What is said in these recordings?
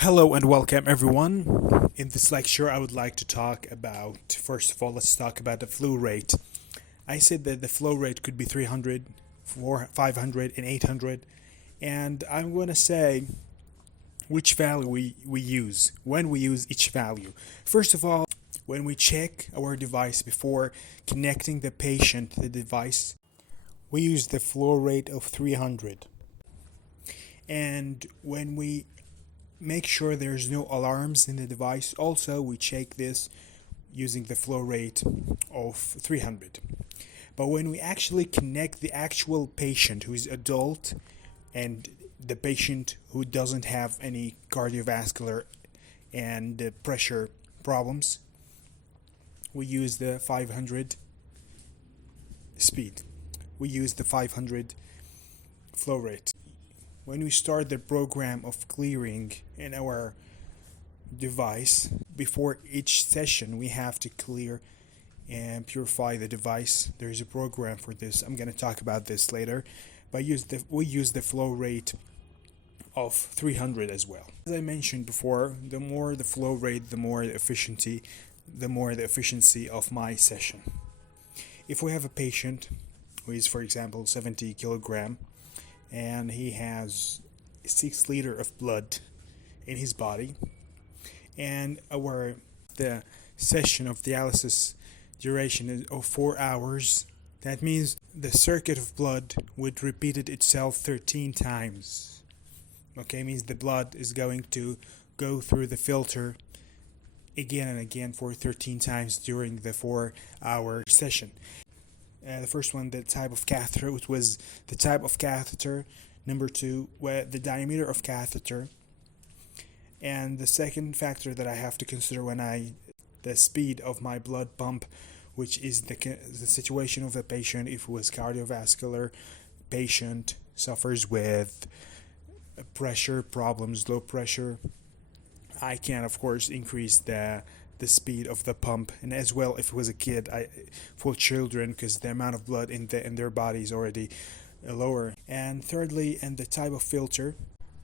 Hello and welcome everyone. In this lecture I would like to talk about, first of all, let's talk about the flow rate. I said that the flow rate could be 300, 500 and 800, and I'm going to say which value we use, when we use each value. First of all, when we check our device before connecting the patient to the device, we use the flow rate of 300. And when we make sure there's no alarms in the device, also we check this using the flow rate of 300. But when we actually connect the actual patient who is adult and the patient who doesn't have any cardiovascular and pressure problems, we use the 500 speed. We use the 500 flow rate. When we start the program of clearing in our device, before each session we have to clear and purify the device. There is a program for this. I'm going to talk about this later. But we use the flow rate of 300 as well. As I mentioned before, the more the flow rate, the more the efficiency of my session. If we have a patient who is, for example, 70 kilogram and he has 6 liters of blood in his body, and the session of dialysis duration is of 4 hours, that means the circuit of blood would repeat itself 13 times. Okay, means the blood is going to go through the filter again and again for 13 times during the 4-hour session. The first one, the type of catheter, which was the type of catheter. Number 2, the diameter of catheter. And the second factor that I have to consider the speed of my blood pump, which is the situation of the patient. If it was cardiovascular patient, suffers with pressure problems, low pressure, I can of course increase the speed of the pump, and as well if it was a kid, for children, because the amount of blood in their body is already lower. And thirdly, and the type of filter.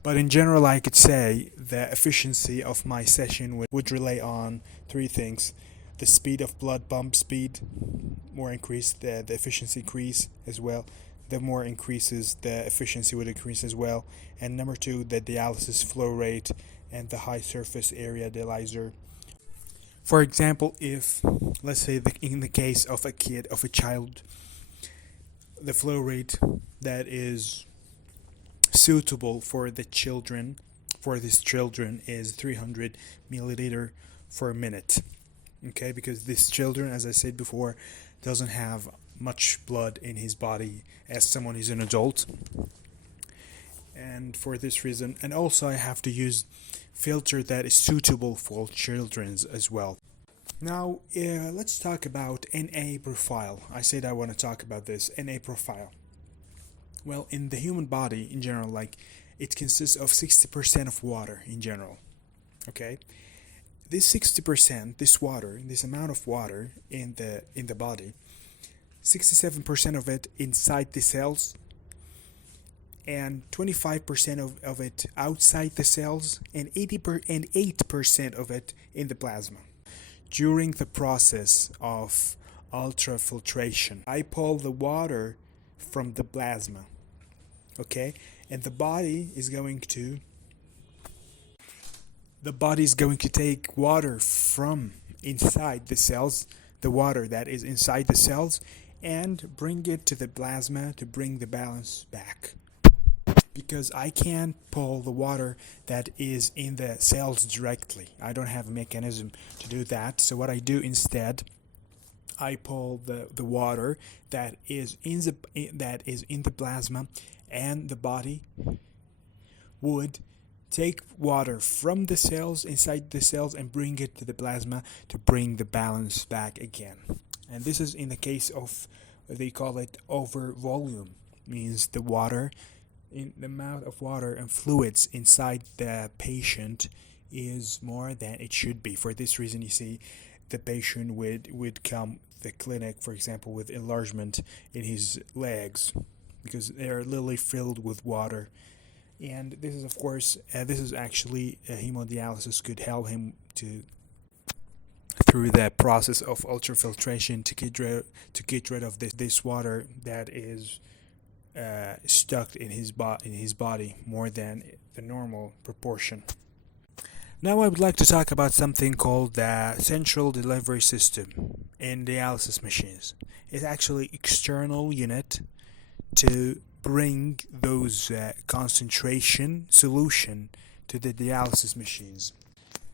But in general, I could say the efficiency of my session would rely on 3 things: the speed of blood pump speed, more increase, the efficiency increase as well. The more increases, the efficiency would increase as well. And number 2, the dialysis flow rate and the high surface area dialyzer. For example, if, let's say in the case of a child, the flow rate that is suitable for these children is 300 milliliter per minute. Okay, because these children, as I said before, doesn't have much blood in his body as someone who's an adult. And for this reason, and also I have to use filter that is suitable for children as well. Now, let's talk about Na profile. I said I want to talk about this Na profile. Well, in the human body in general, it consists of 60% of water in general. Okay, this 60%, this amount of water in the body, 67% of it inside the cells, and 25% of it outside the cells, and 8% of it in the plasma. During the process of ultrafiltration, I pull the water from the plasma. Okay, and the body is going to take water from inside the cells, the water that is inside the cells, and bring it to the plasma to bring the balance back. Because I can't pull the water that is in the cells directly. I don't have a mechanism to do that. So what I do instead, I pull the water that is in the plasma, and the body would take water from the cells, inside the cells, and bring it to the plasma to bring the balance back again. And this is in the case of, they call it over volume, means the water, in the amount of water and fluids inside the patient is more than it should be. For this reason, you see the patient would come to the clinic, for example, with enlargement in his legs, because they are literally filled with water And this is, of course, this is actually hemodialysis could help him to through the process of ultrafiltration to get rid of this water that is stuck in his body more than the normal proportion. Now I would like to talk about something called the central delivery system in dialysis machines. It's actually external unit to bring those concentration solution to the dialysis machines.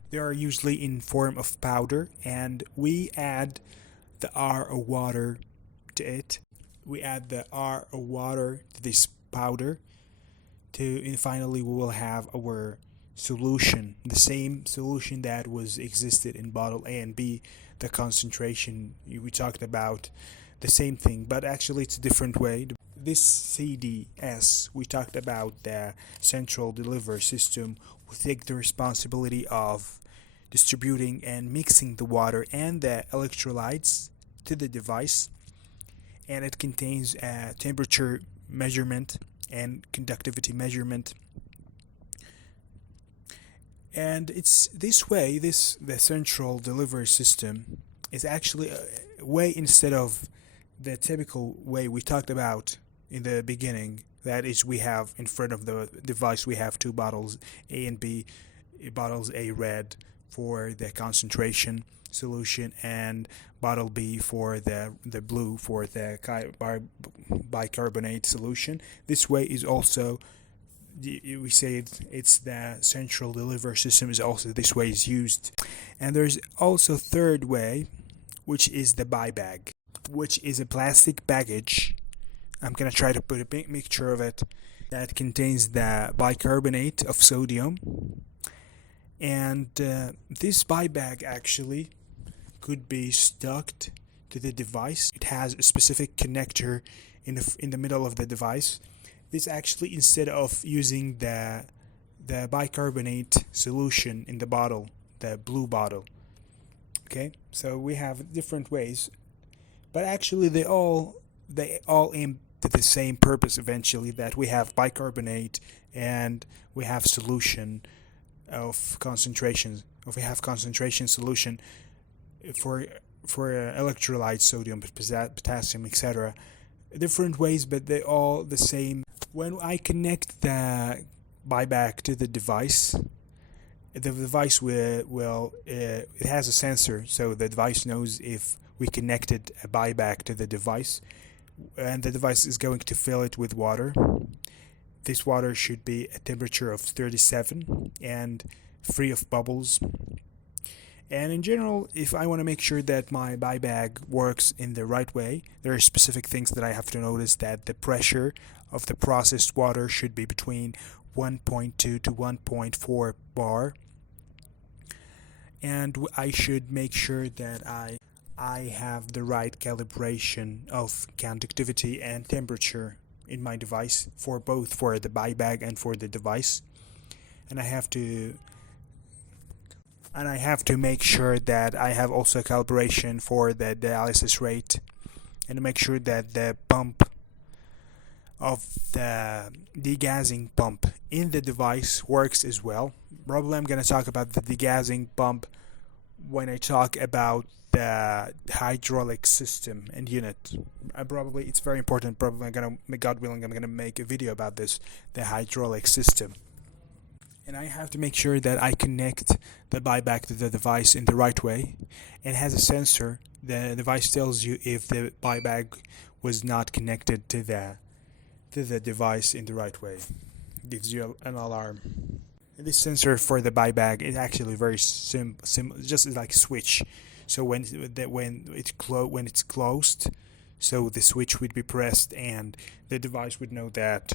They are usually in form of powder, and we add the RO water to it. We add the RO water to this powder and finally we will have our solution, the same solution that was existed in bottle A and B. The concentration we talked about, the same thing, but actually it's a different way. This CDS, we talked about the central delivery system, will take the responsibility of distributing and mixing the water and the electrolytes to the device, and it contains a temperature measurement and conductivity measurement. And it's this way, the central delivery system is actually a way instead of the typical way we talked about in the beginning. That is, we have in front of the device, we have two bottles, A and B. Bottles A red for the concentration solution, and bottle B for the blue for the bicarbonate solution. This way is also, we say it's the central delivery system is also this way is used. And there's also third way, which is the Bibag, which is a plastic baggage. I'm gonna try to put a big mixture of it that contains the bicarbonate of sodium. And this Bibag actually could be stuck to the device. It has a specific connector in the middle of the device. This actually, instead of using the bicarbonate solution in the bottle, the blue bottle. Okay, so we have different ways, but actually they all aim to the same purpose eventually, that we have bicarbonate and we have solution of concentration. If we have concentration solution for electrolytes, sodium, potassium, etc. Different ways, but they all the same. When I connect the Bibag to the device will it has a sensor, so the device knows if we connected a Bibag to the device, and the device is going to fill it with water. This water should be a temperature of 37 and free of bubbles. And in general, if I want to make sure that my Bibag works in the right way, there are specific things that I have to notice. That the pressure of the processed water should be between 1.2 to 1.4 bar. And I should make sure that I have the right calibration of conductivity and temperature in my device, for both for the Bibag and for the device. And I have to make sure that I have also a calibration for the dialysis rate, and make sure that the pump of the degassing pump in the device works as well. Probably I'm going to talk about the degassing pump when I talk about the hydraulic system and unit. It's very important. Probably God willing, I'm gonna make a video about this, the hydraulic system. And I have to make sure that I connect the Bibag to the device in the right way. It has a sensor. The device tells you if the Bibag was not connected to the device in the right way. Gives you an alarm. And this sensor for the Bibag is actually very simple, just like a switch. So when it's closed, so the switch would be pressed and the device would know that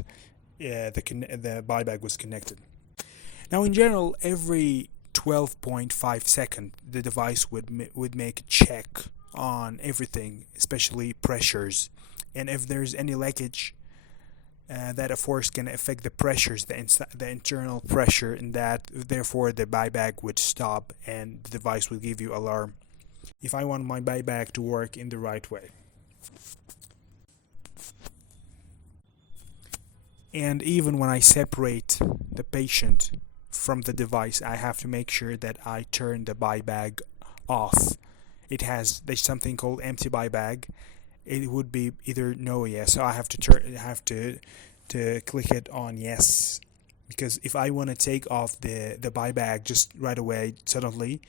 the Bibag was connected. Now, in general, every 12.5 seconds, the device would make a check on everything, especially pressures, and if there's any leakage, that of course can affect the pressures, the internal pressure, and that therefore the Bibag would stop and the device will give you alarm. If I want my Bibag to work in the right way. And even when I separate the patient from the device, I have to make sure that I turn the Bibag off. There's something called empty Bibag. It would be either no or yes, so I have to click it on yes, because if I want to take off the Bibag just right away suddenly,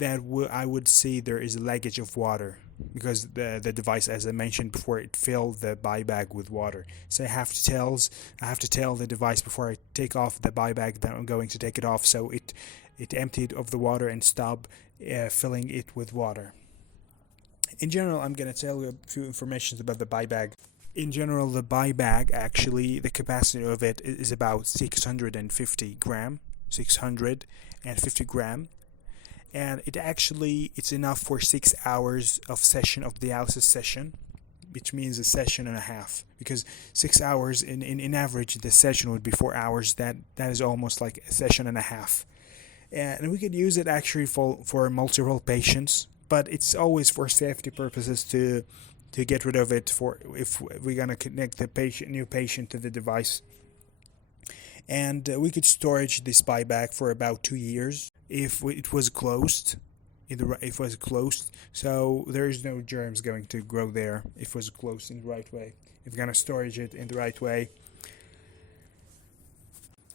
I would see there is a leakage of water, because the device, as I mentioned before, it filled the Bibag with water. So I have to tell the device before I take off the Bibag that I'm going to take it off, so it emptied of the water and stop filling it with water. In general, I'm going to tell you a few information about the Bibag. In general, the Bibag, actually, the capacity of it is about 650 gram, and it's enough for 6 hours of dialysis session, which means a session and a half, because 6 hours in average the session would be 4 hours. That is almost like a session and a half, and we could use it actually for multiple patients, but it's always for safety purposes to get rid of it for if we're gonna connect the new patient to the device. And we could storage this Bibag for about 2 years if it was closed. If it was closed, so there is no germs going to grow there if it was closed in the right way. If you're gonna storage it in the right way.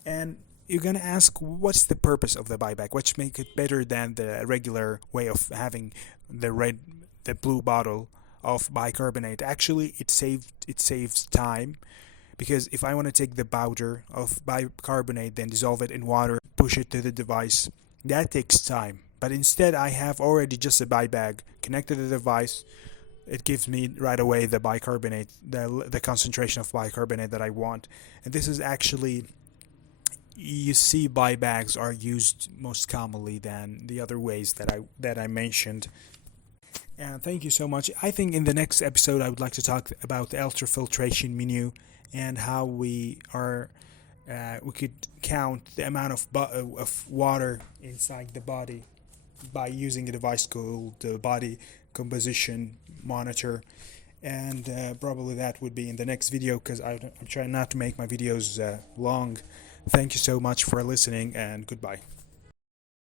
And you're gonna ask, what's the purpose of the Bibag? What makes it better than the regular way of having the blue bottle of bicarbonate? Actually, it saves time, because if I want to take the powder of bicarbonate, then dissolve it in water, push it to the device, that takes time. But instead, I have already just a Bibag connected to the device. It gives me right away the bicarbonate, the concentration of bicarbonate that I want. And this is actually, you see, Bibags are used most commonly than the other ways that I mentioned. And thank you so much. I think in the next episode I would like to talk about the ultrafiltration menu and how we could count the amount of water inside the body by using a device called the body composition monitor. And probably that would be in the next video, because I'm trying not to make my videos long. Thank you so much for listening, and goodbye.